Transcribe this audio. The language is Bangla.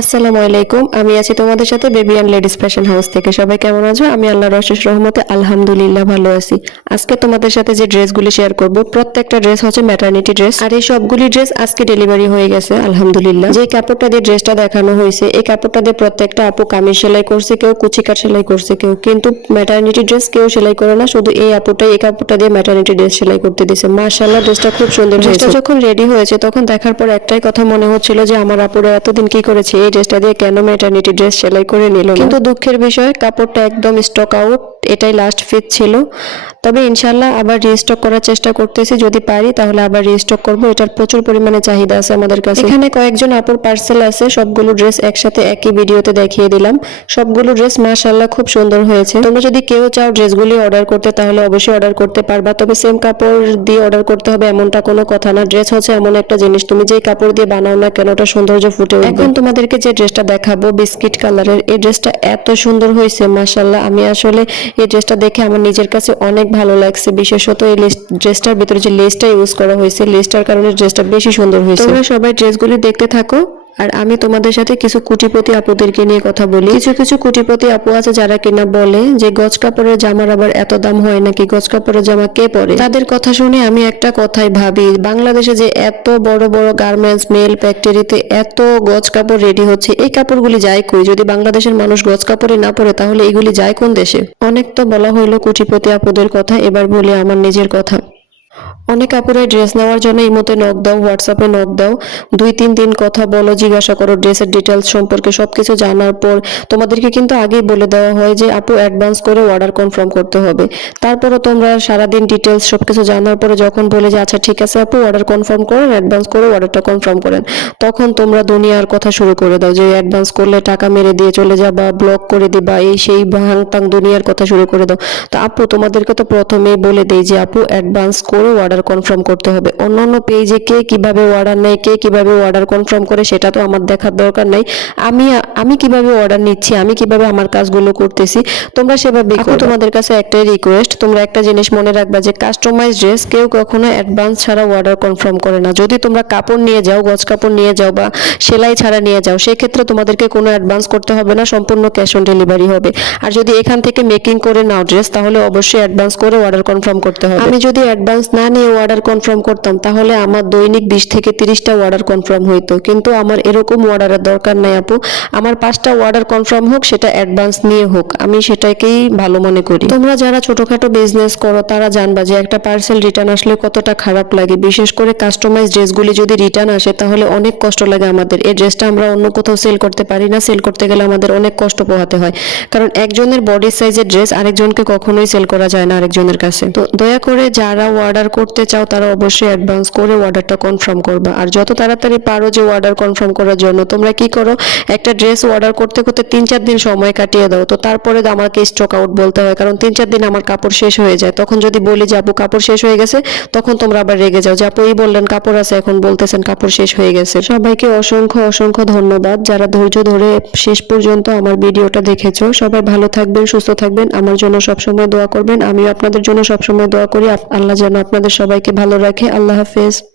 আসসালামু আলাইকুম আমি আছি তোমাদের সাথে baby and ladies fashion house থেকে। সবাই কেমন আছো? আমি আল্লাহ রশেষ রহমতে আলহামদুলিল্লাহ ভালো আছি। আজকে তোমাদের সাথে যে ড্রেসগুলি শেয়ার করব প্রত্যেকটা ড্রেস হচ্ছে ম্যাটারনিটি ড্রেস আর এই সবগুলি ড্রেস আজকে ডেলিভারি হয়ে গেছে আলহামদুলিল্লাহ। যে কাপড়টা দিয়ে ড্রেসটা দেখানো হয়েছে এই কাপড়টা দিয়ে প্রত্যেকটা আপু কামিজ সেলাই করছে কেউ কুচি কাট সেলাই করছে কেউ কিন্তু ম্যাটারনিটি ড্রেস কেউ সেলাই করে না শুধু এই আপুটাই এই কাপড়টা দিয়ে ম্যাটারনিটি ড্রেস সেলাই করতে দিয়েছে। মার্শাল্লাহ ড্রেসটা খুব সুন্দর ড্রেসটা যখন রেডি হয়েছে তখন দেখার পর একটাই কথা মনে হচ্ছিল যে আমার আপুরা এতদিন কি করেছে? এই ড্রেসটা দিয়ে কেন ম্যাটারনিটি ড্রেস সেলাই করে নিল কিন্তু দুঃখের বিষয় কাপড়টা একদম স্টক আউট এটাই লাস্ট ফিট ছিল। তবে ইনশাল্লাহ আবার রিস্টক করার চেষ্টা করতেছি যদি পারি তাহলে আবার রিস্টক করব। এটার প্রচুর পরিমাণে চাহিদা আছে আমাদের কাছে। এখানে কয়েকজন আপুর পার্সেল আছে সবগুলো ড্রেস একসাথে একই ভিডিওতে দেখিয়ে দিলাম। সবগুলো ড্রেস মাশাল্লাহ খুব সুন্দর হয়েছে। তোমরা যদি কেউ চাও ড্রেসগুলি অর্ডার করতে তাহলে অবশ্যই অর্ডার করতে পারবা। তবে সেম কাপড় দিয়ে অর্ডার করতে হবে এমনটা কোনো কথা না। ড্রেস হচ্ছে এমন একটা জিনিস। তুমি যেই কাপড় দিয়ে বানাও না কেন ওটা সৌন্দর্য ফুটে এখন তোমাদেরকে যে ড্রেসটা দেখাবো বিস্কিট কালারের এই ড্রেসটা এত সুন্দর হয়েছে মাসাল্লাহ আমি আসলে এই ড্রেসটা দেখে আমার নিজের কাছে অনেক ভালো লাগছে। বিশেষত এই ড্রেসটার ভিতরে যে লেসটা ইউজ করা হয়েছে লেসটার কারণে ড্রেসটা বেশি সুন্দর হয়েছে। তোমরা সবাই ড্রেসগুলি দেখতে থাকো। আর আমি তোমাদের সাথে কিছু কুটিপতি আপুদেরকে নিয়ে কথা বলি। কিছু কিছু কুটিপতি আপু আছে যারা কিনা বলে যে গজ কাপড়ের জামার আবার এত দাম হয় নাকি? গজ কাপড়ের জামা কে পরে? তাদের কথা শুনে আমি একটা কথাই ভাবি, বাংলাদেশে যে এত বড় বড় গার্মেন্টস মেল ফ্যাক্টরিতে এত গজ কাপড় রেডি হচ্ছে, এই কাপড়গুলি যায় কই? যদি বাংলাদেশের মানুষ গজ কাপড়ে না পরে, তাহলে এগুলি যায় কোন দেশে? অনেক তো বলা হইল কুটিপতি আপুদের কথা, এবার বলি আমার নিজের কথা। অনেক আপুরাই ড্রেস নেওয়ার জন্য ইমোতে নক দাও হোয়াটসঅ্যাপে নক দাও। দুই, তিন দিন কথা বলো, জিজ্ঞাসা করো ড্রেসের ডিটেলস সম্পর্কে সব কিছু জানার পর তোমাদেরকে কিন্তু আগেই বলে দেওয়া হয় যে আপু অ্যাডভান্স করে অর্ডার কনফার্ম করতে হবে। তারপরও তোমরা সারাদিন ডিটেলস সব কিছু জানার পরে যখন বলে যে আচ্ছা ঠিক আছে আপু অর্ডার কনফার্ম করেন অ্যাডভান্স করে অর্ডারটা কনফার্ম করেন, তখন তোমরা দুনিয়ার কথা শুরু করে দাও যে অ্যাডভান্স করলে টাকা মেরে দিয়ে চলে যাবা ব্লক করে দিবা এই সেই ভাং তাং দুনিয়ার কথা শুরু করে দাও। তো আপু, তোমাদেরকে তো প্রথমেই বলে দেই যে, আপু অ্যাডভান্স করে অর্ডার কনফার্ম করতে হবে। অন্যান্য পেজে কে কীভাবে অর্ডার নেয় কে কীভাবে অর্ডার কনফার্ম করে সেটা তো আমার দেখার দরকার নাই। আমি আমি কীভাবে অর্ডার নিচ্ছি আমি কীভাবে আমার কাজগুলো করতেছি তোমরা সেভাবে। তোমাদের কাছে একটাই রিকোয়েস্ট তোমরা একটা জিনিস মনে রাখবা যে কাস্টমাইজ ড্রেস কেউ কখনো অ্যাডভান্স ছাড়া অর্ডার কনফার্ম করে না। যদি তোমরা কাপড় নিয়ে যাও গজ কাপড় নিয়ে যাও বা সেলাই ছাড়া নিয়ে যাও সেক্ষেত্রে তোমাদেরকে কোনো অ্যাডভান্স করতে হবে না সম্পূর্ণ ক্যাশ অন ডেলিভারি হবে। আর যদি এখান থেকে মেকিং করে নাও ড্রেস তাহলে অবশ্যই অ্যাডভান্স করে অর্ডার কনফার্ম করতে হবে। আমি যদি অ্যাডভান্স না নিয়ে অর্ডার কনফার্ম করতাম, তাহলে আমার দৈনিক বিশ থেকে তিরিশটা অর্ডার কনফার্ম হইতো। কিন্তু আমার এরকম অর্ডারের দরকার নাই আপু। আমার পাঁচটা অর্ডার কনফার্ম হোক, সেটা অ্যাডভান্স নিয়ে হোক। আমি সেটাকেই ভালো মনে করি। তোমরা যারা ছোটখাটো বিজনেস করো, তারা জানবা যে একটা পার্সেল রিটার্ন আসলে কতটা খারাপ লাগে। বিশেষ করে কাস্টমাইজ ড্রেসগুলি যদি রিটার্ন আসে, তাহলে অনেক কষ্ট লাগে আমাদের। এই ড্রেসটা আমরা অন্য কোথাও সেল করতে পারি না। সেল করতে গেলে আমাদের অনেক কষ্ট পোহাতে হয়। কারণ একজনের বডি সাইজের ড্রেস আরেকজনকে কখনোই সেল করা যায় না আরেকজনের কাছে। তো দয়া করে যারা অর্ডার করতে চাও, তারা অবশ্যই অ্যাডভান্স করে অর্ডারটা কনফার্ম করবে। আর যত তাড়াতাড়ি পারো যে অর্ডার কনফার্ম করার জন্য, তোমরা কি করো, একটা ড্রেস অর্ডার করতে করতে তিন চার দিন সময় কাটিয়ে দাও। তো তারপরে আমাকে স্টক আউট বলতে হয়, কারণ তিন চার দিন আমার কাপড় শেষ হয়ে যায়। তখন যদি বলি যে, আপু, কাপড় শেষ হয়ে গেছে, তখন তোমরা আবার রেগে যাও যে, আপু, এই বললেন কাপড় আছে, এখন বলতেছেন কাপড় শেষ হয়ে গেছে। সবাইকে অসংখ্য অসংখ্য ধন্যবাদ। যারা ধৈর্য ধরে শেষ পর্যন্ত আমার ভিডিওটা দেখেছ, সবাই ভালো থাকবেন, সুস্থ থাকবেন। আমার জন্য সবসময় দোয়া করবেন। আমিও আপনাদের জন্য সবসময় দোয়া করি। আল্লাহ যেন আপনাদের সবাইকে ভালো রাখে। আল্লাহ হাফেজ।